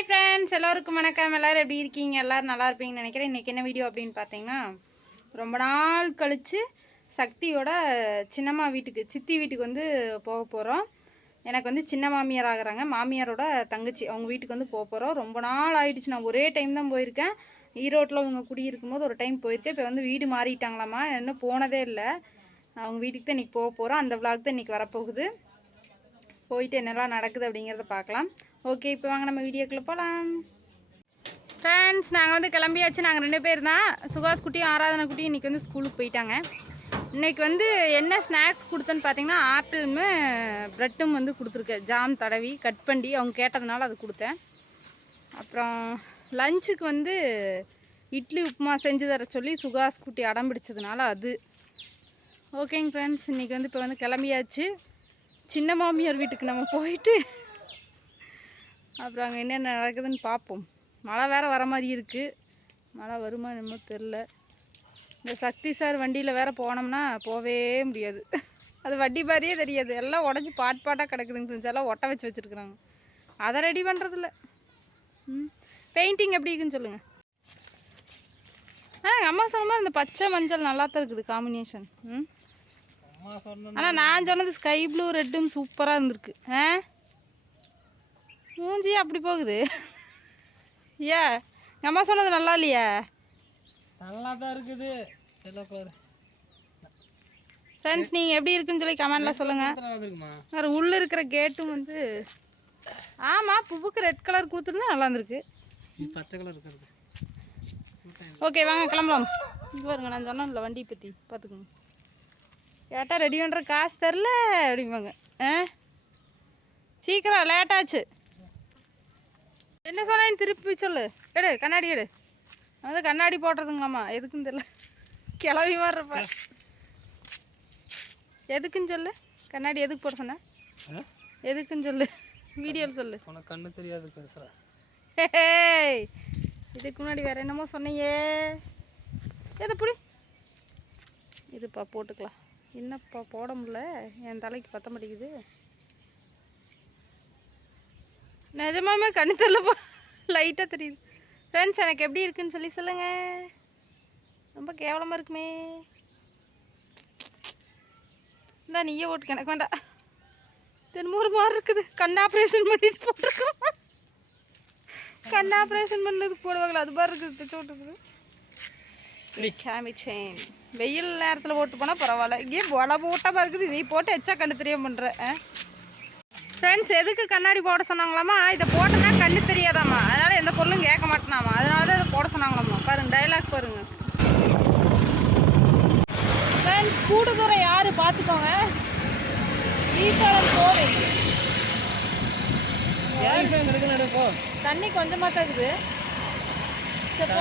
Hi friends எல்லோருக்கும் வணக்கம். எல்லோரும் எப்படி இருக்கீங்க? எல்லோரும் நல்லா இருப்பீங்கன்னு நினைக்கிறேன். இன்றைக்கி என்ன வீடியோ அப்படின்னு பார்த்தீங்கன்னா ரொம்ப நாள் கழித்து சக்தியோட சின்னம்மா வீட்டுக்கு சித்தி வீட்டுக்கு வந்து போக போகிறோம் எனக்கு வந்து சின்ன மாமியார் ஆகிறாங்க. மாமியாரோட தங்கச்சி அவங்க வீட்டுக்கு வந்து போக போகிறோம் ரொம்ப நாள் ஆயிடுச்சு. நான் ஒரே டைம் தான் போயிருக்கேன். ஈரோட்டில் அவங்க குடியிருக்கும் போது ஒரு டைம் போயிருக்கேன். இப்போ வந்து வீடு மாறிட்டாங்களாமா இன்னும் போனதே இல்லை. அவங்க வீட்டுக்கு தான் இன்றைக்கி போக போகிறோம் அந்த விளாக் தான் இன்றைக்கி வரப்போகுது. போயிட்டு என்னெல்லாம் நடக்குது அப்படிங்கிறத பார்க்கலாம். ஓகே இப்போ வாங்க நம்ம வீடியோக்குள்ளே போகலாம் ஃப்ரெண்ட்ஸ் நாங்கள் வந்து கிளம்பியாச்சு. நாங்கள் ரெண்டு பேர் தான். சுகாஸ் குட்டியும் ஆராதனை குட்டியும் இன்றைக்கி வந்து ஸ்கூலுக்கு போயிட்டாங்க. இன்றைக்கி வந்து என்ன ஸ்நாக்ஸ் கொடுத்தேன்னு பார்த்தீங்கன்னா ஆப்பிளும் ப்ரெட்டும் வந்து கொடுத்துருக்கேன் ஜாம் தடவி கட் பண்ணி அவங்க கேட்டதுனால அது கொடுத்தேன். அப்புறம் லஞ்சுக்கு வந்து இட்லி உப்புமா செஞ்சு தர சொல்லி சுகாஸ் குட்டி அடம் பிடிச்சதுனால அது ஓகேங்க ஃப்ரெண்ட்ஸ் இன்றைக்கி வந்து இப்போ வந்து கிளம்பியாச்சு. சின்ன மாமியார் வீட்டுக்கு நம்ம போயிட்டு அப்புறம் அங்கே என்னென்ன நடக்குதுன்னு பார்ப்போம் மழை வேறு வர மாதிரி இருக்குது மழை வருமா என்னமோ தெரில இந்த சக்தி சார் வண்டியில் வேற போனோம்னா போவே முடியாது. அது வண்டி மாதிரியே தெரியாது. எல்லாம் உடஞ்சி பாட் பாட்டாக கிடக்குதுங்க ஃப்ரெண்ட்ஸ் எல்லாம் ஒட்ட வச்சு வச்சுருக்குறாங்க. அதை ரெடி பண்ணுறதில்ல ம். பெயிண்டிங் எப்படி இருக்குன்னு சொல்லுங்கள் ஆ எங்கள் அம்மா சொன்ன மாதிரி இந்த பச்சை மஞ்சள் நல்லா தான் இருக்குது காம்பினேஷன் ம். ஆனால் நான் சொன்னது ஸ்கை ப்ளூ ரெட்டும் சூப்பராக இருந்திருக்கு. ஆ? மூஞ்சி அப்படி போகுது. ஏ எங்கள் அம்மா சொன்னது நல்லா இல்லையா? நல்லா தான் இருக்குது ஃப்ரெண்ட்ஸ் நீங்கள் எப்படி இருக்குன்னு சொல்லி கமெண்டில் சொல்லுங்கள் வேறு உள்ளே இருக்கிற கேட்டும் வந்து ஆமாம் பூவுக்கு ரெட் கலர் கொடுத்துருந்தா நல்லா இருந்திருக்கு. பச்சை கலர் இருக்கிறது. ஓகே வாங்க கிளம்பலாம். பாருங்க நான் சொன்னேன்ல வண்டி பற்றி பார்த்துக்கோங்க கேட்டால் ரெடி பண்ணுற காசு தரல அப்படிம்பாங்க. ஆ? சீக்கிரம் லேட்டாச்சு என்ன சொன்னேன்னு திருப்பி சொல்லு. எடு கண்ணாடி எடு. வந்து கண்ணாடி போடுறதுங்களாம்மா. எதுக்குன்னு தெரியல. கிளவி மாதிரி இருப்பேன் எதுக்குன்னு சொல்லு. கண்ணாடி எதுக்கு போட சொன்னேன் ஆ? எதுக்குன்னு சொல்லு. வீடியோவில் சொல்லு. உனக்கு கண்ணு தெரியாது பேசுகிற இதுக்கு முன்னாடி வேற என்னமோ சொன்னியே. எது புடி? இதுப்பா போட்டுக்கலாம். என்னப்பா போட முடியல? என் தலைக்கு பத்த மாட்டேங்குது. நிஜமாமே கண்ணு தெரியலப்பா. லைட்டாக தெரியுது. ஃப்ரெண்ட்ஸ் எனக்கு எப்படி இருக்குன்னு சொல்லி சொல்லுங்க. ரொம்ப கேவலமாக இருக்குமே. இந்தா நீயே ஓட்டுக்க. எனக்கு வேண்டாம். திரும்ப ஒரு மாதிரி இருக்குது. கண் ஆப்ரேஷன் பண்ணிட்டு போட்டிருக்கோம். கண் ஆப்ரேஷன் பண்ணது போடுவாங்களா அது மாதிரி இருக்குது. தைச்சு விட்டுருக்குது. கேமிச்சேன் வெயில் நேரத்தில் போட்டு போனால் பரவாயில்ல. இங்கே வள போட்டாமல் இருக்குது இதை போட்டு எச்சா கண்ணு தெரியாம பண்ணுறேன் ஃப்ரெண்ட்ஸ் எதுக்கு கண்ணாடி போட சொன்னாங்களாமா? இதை போட்டோன்னா கண்ணு தெரியாதாம்மா அதனால் எந்த பொருளும் கேட்க மாட்டேனாமா. அதனால தான் இதை போட சொன்னாங்களாம்மா பாருங்க டைலாக் பாருங்க. ஃப்ரெண்ட்ஸ் கூடு தூரம் யார் பார்த்துக்கோங்க ஈஸ்வரன் கோவில். தண்ணி கொஞ்சமாக தான் இருக்குது. சரி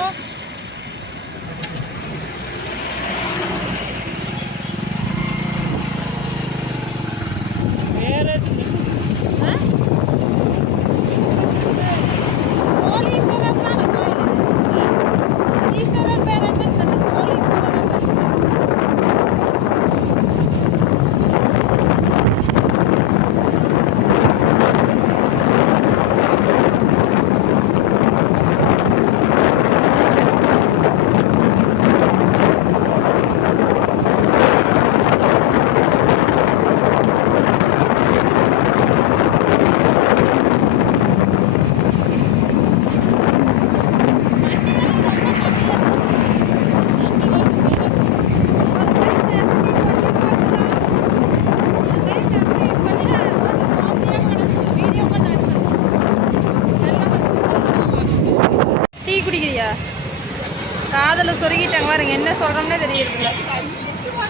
காதில் சொருகிட்டாங்க பாருங்க என்ன சொல்கிறோம்னே தெரியறதில்ல.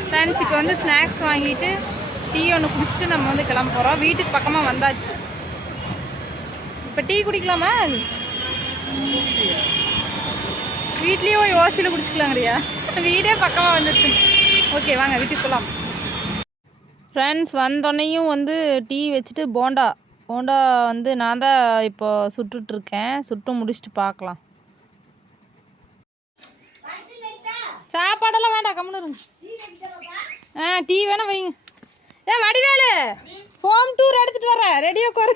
ஃப்ரெண்ட்ஸ் இப்போ வந்து ஸ்நாக்ஸ் வாங்கிட்டு டீ ஒன்று குடிச்சிட்டு நம்ம வந்து கிளம்ப போகிறோம் வீட்டுக்கு பக்கமாக வந்தாச்சு. இப்போ டீ குடிக்கலாமா? வீட்லேயே போய் ஓசியில் குடிச்சிக்கலாங்கறியா வீடே பக்கமாக வந்துடுச்சு ஓகே வாங்க வீட்டுக்கு போகலாம் ஃப்ரெண்ட்ஸ் வந்தோடனையும் வந்து டீ வச்சுட்டு போண்டா. போண்டா வந்து நான் தான் இப்போ சுட்டுட்ருக்கேன் சுட்டு முடிச்சுட்டு பார்க்கலாம். சாப்பாடெல்லாம் வேண்டாம் கம்முன்னு இருங்க. ஆ டீ வேணா வைங்க. ஏ வடிவேலு ஹோம் டூர் எடுத்துட்டு வரேன் ரெடியா குறை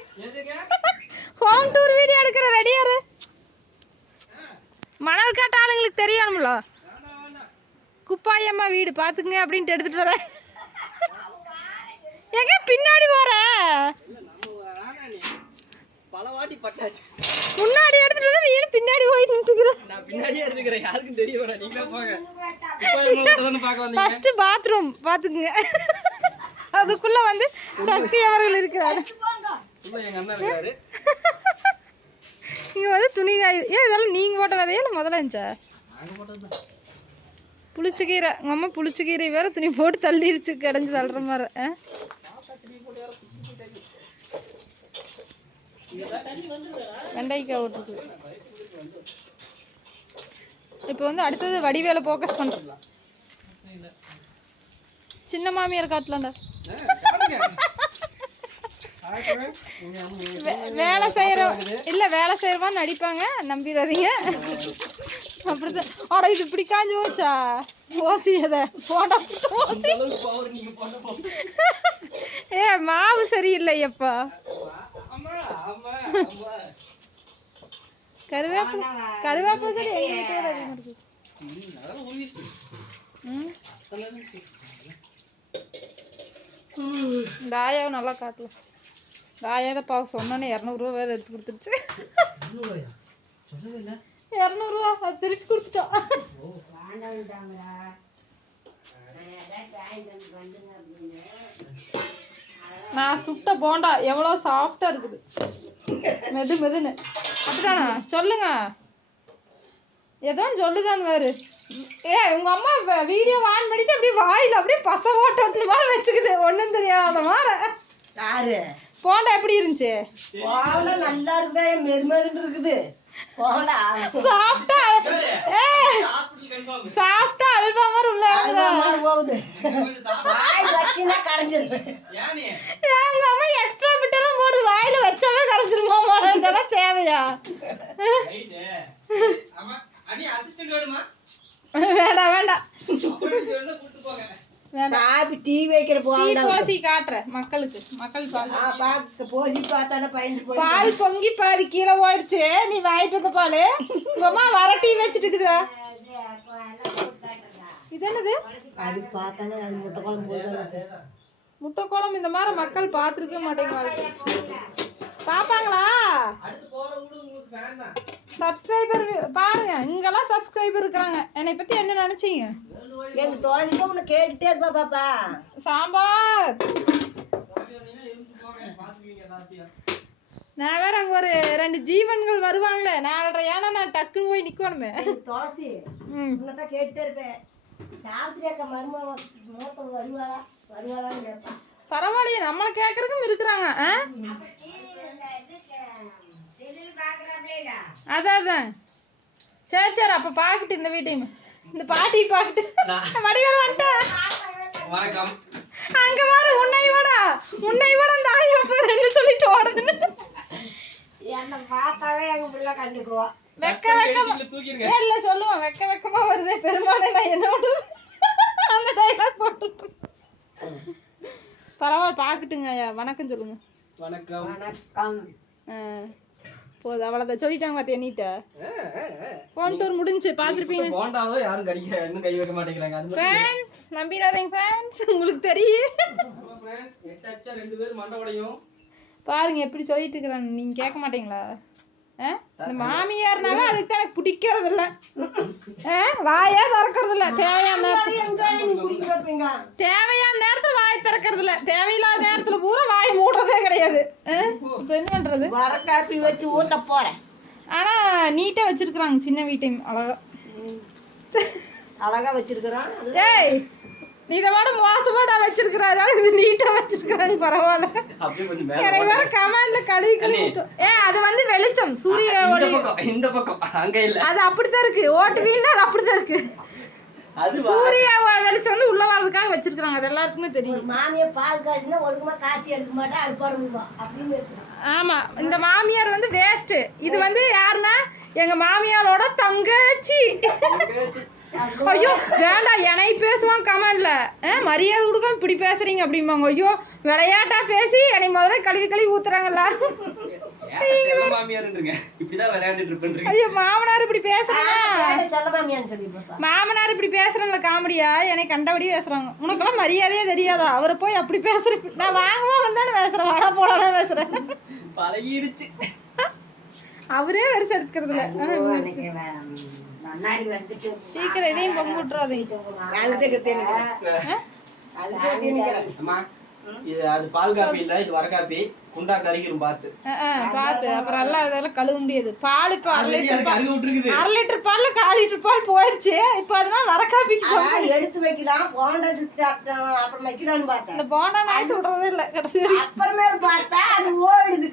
ஹோம் டூர் வீடியோ எடுக்கிற ரெடியா மணல் காட்ட ஆளுங்களுக்கு தெரியணும்ல. குப்பாயம்மா வீடு பார்த்துக்குங்க அப்படின்ட்டு எடுத்துட்டு வரேன் எங்க பின்னாடி போற? பல வாட்டி பட்டாச்சு. முன்னாடி எடுத்துட்டு வந்து நீ ஏன் பின்னாடி போய் நின்றுக்கிற நான் பின்னாடியே இருந்துக்கிறேன். யாருக்கும் தெரிய வேணாம் நீங்களே போங்க. ஃபர்ஸ்ட் பாத்ரூம் பார்த்துக்குங்க. அதுக்குள்ள வந்து சக்தி அவர்கள் இருக்கிறாரு. எங்க அண்ணன் இருக்காரு இங்க வந்து துணி காய். ஏன் இதெல்லாம் நீங்க போட்ட விதையா இல்லை முதல்ல இருந்துச்சா? புளிச்சக்கீரை உங்கள் அம்மா புளிச்சக்கீரை வேற துணி போட்டு தள்ளிருச்சு. கிடஞ்சி தள்ளுற மாதிரி. வெண்டைக்காய் விட்டுருக்கு. இப்போ வந்து அடுத்தது வடிவேல ஃபோக்கஸ் பண்ணுறோம் சின்ன மாமியார் காட்டலாம்டா வே- வேலை செய்கிற இல்லை வேலை செய்கிறவான்னு நடிப்பாங்க நம்பிடாதீங்க. அப்படிதான். ஆடா இது இப்படி காஞ்சு போச்சா? ஓசி அதை போண்டா ஓசி. ஏ மாவு சரியில்லையப்பா. ஆமா கருவேப்பிலை கருவேப்பிலை செடி எங்க அதிகமா இருக்கு. இந்த ஆயாவை நல்லா காட்டலாம் இந்த பாவம் சொன்னோன்னே இரநூறுவா வேறு எடுத்து கொடுத்துருச்சு. இரநூறுவா அது திருப்பி கொடுத்துட்டோம் நான் சுட்ட போண்டா எவ்வளோ சாஃப்டாக இருக்குது. மெது மெதுன்னு. அப்படிதானா? சொல்லுங்க. ஏதோ சொல்லுதான் வேறு ஏ உங்க அம்மா வீடியோ ஆன் பண்ணிட்டு அப்படியே வாயில் அப்படியே பச ஓட்டு மாதிரி வச்சுக்குது. ஒன்றும் தெரியாத மாதிரி. யாரு? போண்டா எப்படி இருந்துச்சு? போண்டா நல்லா இருக்குதா மெது மெதுன்னு இருக்குது. போண்டா சாஃப்டா ஏ சாஃப்டா அல்வா மாதிரி உள்ள இருக்குதா? மாதிரி போகுது. வாய் ஏனே எங்க அம்மா எக்ஸ்ட்ரா பிட்டெல்லாம் போடுது வாயில வச்சாவே கரைச்சிருமா இதெல்லாம் தேவையா ரைட்டு ஆமா அண்ணி அசிஸ்டன்ட் வேணுமா வேண்டாம் வேண்டாம் அப்படி வேணும்னா கூட்டு போங்க வேண்டாம் காப்பி டீ வைக்கிற டீ காட்டுறேன் மக்களுக்கு. மக்கள் பார்க்க போசி பார்த்தானே பயந்து போய் பால் பொங்கி பாதி கீழே போயிடுச்சு. நீ வாங்கிட்டு வந்த பால். உங்க அம்மா வர டீ வச்சுட்டு இருக்குதுடா. இது என்னது அது பார்த்தானே முட்டை குழம்பு போட்டு முட்டை குழம்பு இந்த மாதிரி மக்கள் பார்த்துருக்க மாட்டேங்கிறாங்க. பாப்பாங்களா? அடுத்து போற வீடு உங்களுக்கு ஃபேன் தான். சப்ஸ்கிரைபர் பாருங்க இங்கெல்லாம் சப்ஸ்கிரைபர் இருக்கிறாங்க என்னை பத்தி என்ன நினைச்சீங்க? எங்க துளசிக்கும் உன்னை கேட்டுட்டே இருப்பா பாப்பா. சாம்பார். நான் வேற அங்க ஒரு ரெண்டு ஜீவன்கள் வருவாங்களே நாலரை ஏன்னா நான் டக்குன்னு போய் நிக்கணுமே. துளசி தான் கேட்டுட்டே இருப்பேன். சாவித்திரி அக்கா மருமக வருவாளா? வருவாளான்னு கேட்பான். பரவாயில்லையே நம்மளை கேட்கறதுக்கும் இருக்கிறாங்க ஆ? அதான் அதான். சரி சரி அப்போ பார்க்கட்டு இந்த வீட்டையும். இந்த பாட்டி பார்க்கட்டு வடிவேல வந்துட்டேன் வணக்கம். அங்க பாரு உன்னை விட உன்னை விட இந்த ஆயா பேருன்னு சொல்லிட்டு ஓடுதுன்னு. என்னை பார்த்தாவே எங்க பிள்ளை கண்டுக்குவா. வெக்க வெக்கமா இல்ல சொல்லுவான் வெக்க வெக்கமா வருதே. பெருமாளே நான் என்ன பண்றது? அந்த டைலாக் போட்டு பரவாயில்ல பார்க்கட்டுங்க ஐயா வணக்கம் சொல்லுங்க. வணக்கம். வணக்கம். ஆ, போதும். அவ்வளோதான் சொல்லிட்டாங்க ஆ, ஆ. ஃபோன் டூர் முடிஞ்சு பார்த்துருப்பீங்க போண்டாவோ யாரும் கடிக்க இன்னும் கை வைக்க மாட்டேங்கிறாங்க. ஃப்ரெண்ட்ஸ் நம்பிடாதீங்க ஃப்ரெண்ட்ஸ் உங்களுக்கு தெரியும். எட்டு அடிச்சா ரெண்டு பேரும் மண்டை உடையும். பாருங்க எப்படி சொல்லிட்டு இருக்கிறாங்க. நீங்க கேட்க மாட்டீங்களா? ஆ? இந்த மாமியார்னாவே அதுக்கு தான் எனக்கு பிடிக்கிறது இல்ல? வாயே திறக்கிறது இல்ல தேவையான தேவையான திறக்கிறது இல்ல தேவையில்லாத நேரத்துல பூரா வாய் மூடுறதே கிடையாது. என்ன பண்றது? வர காப்பி வச்சு ஊட்ட போறேன். ஆனா நீட்டா வச்சிருக்கிறாங்க சின்ன வீட்டையும் அழகா. அழகா வச்சிருக்கிறோம் ஏய் இதை விட மோசமாடா வச்சிருக்கிறாரு இது நீட்டா வச்சிருக்கிறாங்க பரவாயில்ல. அப்படியே கொஞ்சம் மேல எனக்கு வேற கமெண்ட்ல கழுவி கழுவி. ஏ அது வந்து வெளிச்சம். சூரிய இந்த பக்கம் இந்த பக்கம். அங்க இல்ல. அது அப்படித்தான் இருக்கு. ஓட்டு வீணா அது அப்படித்தான் இருக்கு. சூரிய வெளிச்சம் வந்து உள்ள வர்றதுக்காக வச்சிருக்காங்க அது எல்லாத்துக்குமே தெரியும். மாமியை பால் காய்ச்சினா ஒழுக்கமா காய்ச்சி எடுக்க மாட்டேன் அடுப்பாடு விடுவா அப்படின்னு ஆமா இந்த மாமியார் வந்து வேஸ்ட் இது வந்து யாருன்னா எங்க மாமியாரோட தங்கச்சி. ஐயோ வேண்டாம் என்னை பேசுவான் கமெண்ட்ல. மரியாதை கொடுக்காம இப்படி பேசுறீங்க அப்படிம்பாங்க. ஐயோ விளையாட்டா பேசி என்னை முதல்ல கழுவி கழுவி ஊத்துறாங்கல்ல மாமனார் இப்படி போப்பா மாமனார் இப்படி பேசுறதுல காமெடியா? என்னை கண்டபடி பேசுறாங்க. உனக்கெல்லாம் மரியாதையே தெரியாதா? அவரை போய் அப்படி பேசுறேன் நான் வாங்கவா வந்தானே பேசுறேன். வாடா போடாதான் பேசுறேன். பழகிருச்சு. அவரே வருஷம் எடுத்துக்கிறது இல்ல சீக்கிரம் இதையும் பொங்க விட்டுறாதீங்க. அம்மா இது அது பால் காப்பி இல்ல இது வர காப்பி. குண்டா கறிக்கிறோம் அஹ், பார்த்து. அப்புறம் எல்லாம் இதெல்லாம் கழுவ முடியாது. பால் இப்போ அரை லிட்டர் விட்டுருக்குது. அரை லிட்டர் பால்ல கால் லிட்டர் பால் போயிடுச்சு இப்போ அதனால வர காப்பிக்கு எடுத்து வைக்கலாம். போண்டா அப்புறம் அப்புறம் வைக்கலாம்னு பார்த்தேன். இந்த போனா நான் சொல்றதே இல்லை கடைசி. அப்புறமேல் பார்த்தா அது ஓடுது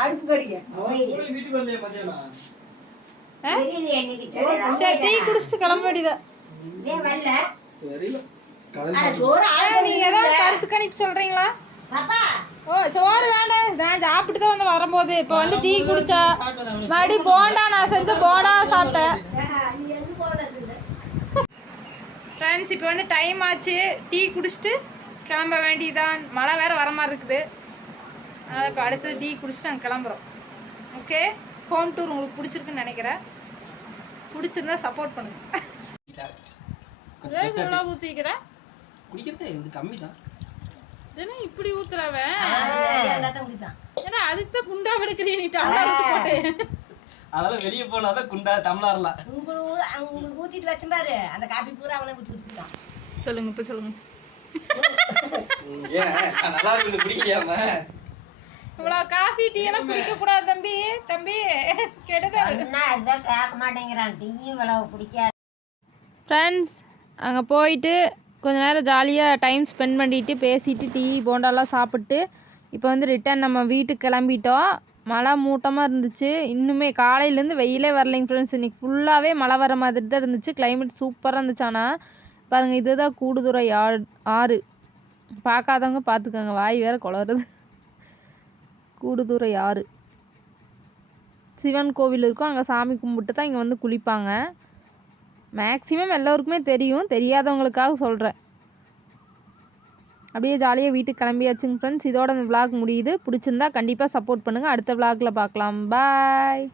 அடுப்பு கடிக்க சரி டீ குடிச்சிட்டு கிளம்ப வேண்டியதான் ஆள் நீங்க ஏதாவது கருத்து கணிப்பு சொல்றீங்களா? பாப்பா. ஓ சோறு வேண்டாம். நான் சாப்பிட்டு தான் வந்து வரும்போது. இப்போ வந்து டீ குடிச்சா மறுபடியும் போண்டா நான் செஞ்சு போண்டா சாப்பிட்டேன்? ஃப்ரெண்ட்ஸ் இப்போ வந்து டைம் ஆச்சு. டீ குடிச்சிட்டு கிளம்ப வேண்டியதான் மழை வேற வர மாதிரி இருக்குது. அதனால் இப்போ அடுத்தது டீ குடிச்சிட்டு நாங்கள் கிளம்புறோம். ஓகே ஹோம் டூர் உங்களுக்கு பிடிச்சிருக்குன்னு நினைக்கிறேன். பிடிச்சிருந்தா சப்போர்ட் பண்ணுங்க. ஏன் இவ்வளோ ஊற்றிக்கிறேன் குடிக்கிறதே இது கம்மி தான் ஏன்னா இப்படி. ஏன்னா அதுக்கு தான் குண்டா எடுக்கிறீ நீ டம்ளர் போட்டு. அதெல்லாம் வெளியே போனாதான் குண்டா டம்ளர்ல உங்களுக்கு உங்களுக்கு ஊத்திட்டு வச்சேன் பாரு. அந்த காப்பி பூரா அவனே ஊத்தி குடிச்சிட்டான் சொல்லுங்க இப்போ சொல்லுங்க. நல்லா இருக்குது குடிக்கலையாம இவ்வளோ காஃபி டீ எல்லாம் குடிக்க கூடாது தம்பி. தம்பி கெடுதல். என்ன இதான் கேட்க மாட்டேங்கிறான். டீயும் விளவு பிடிக்காது ஃப்ரெண்ட்ஸ் அங்கே போயிட்டு கொஞ்ச நேரம் ஜாலியாக டைம் ஸ்பெண்ட் பண்ணிட்டு பேசிட்டு டீ போண்டாலாம் சாப்பிட்டு இப்போ வந்து ரிட்டர்ன் நம்ம வீட்டுக்கு கிளம்பிட்டோம். மழை மூட்டமாக இருந்துச்சு. இன்னுமே காலையிலேருந்து வெயிலே வரலைங்க ஃப்ரெண்ட்ஸ் இன்றைக்கி ஃபுல்லாகவே மழை வர மாதிரி தான் இருந்துச்சு. கிளைமேட் சூப்பராக இருந்துச்சு ஆனால் பாருங்கள் இதுதான் கூடுதுறை ஆறு பார்க்காதவங்க பார்த்துக்கோங்க. வாய் வேற குளறுது. கூடுதுறை ஆறு. சிவன் கோவில் இருக்கும். அங்கே சாமி கும்பிட்டு தான் இங்கே வந்து குளிப்பாங்க. மேக்ஸிமம் எல்லோருக்குமே தெரியும். தெரியாதவங்களுக்காக சொல்கிறேன் அப்படியே ஜாலியாக வீட்டுக்கு கிளம்பியாச்சுங்க ஃப்ரெண்ட்ஸ் இதோட அந்த விளாக் முடியுது. பிடிச்சிருந்தா கண்டிப்பாக சப்போர்ட் பண்ணுங்கள் அடுத்த விளாகில் பார்க்கலாம். பாய்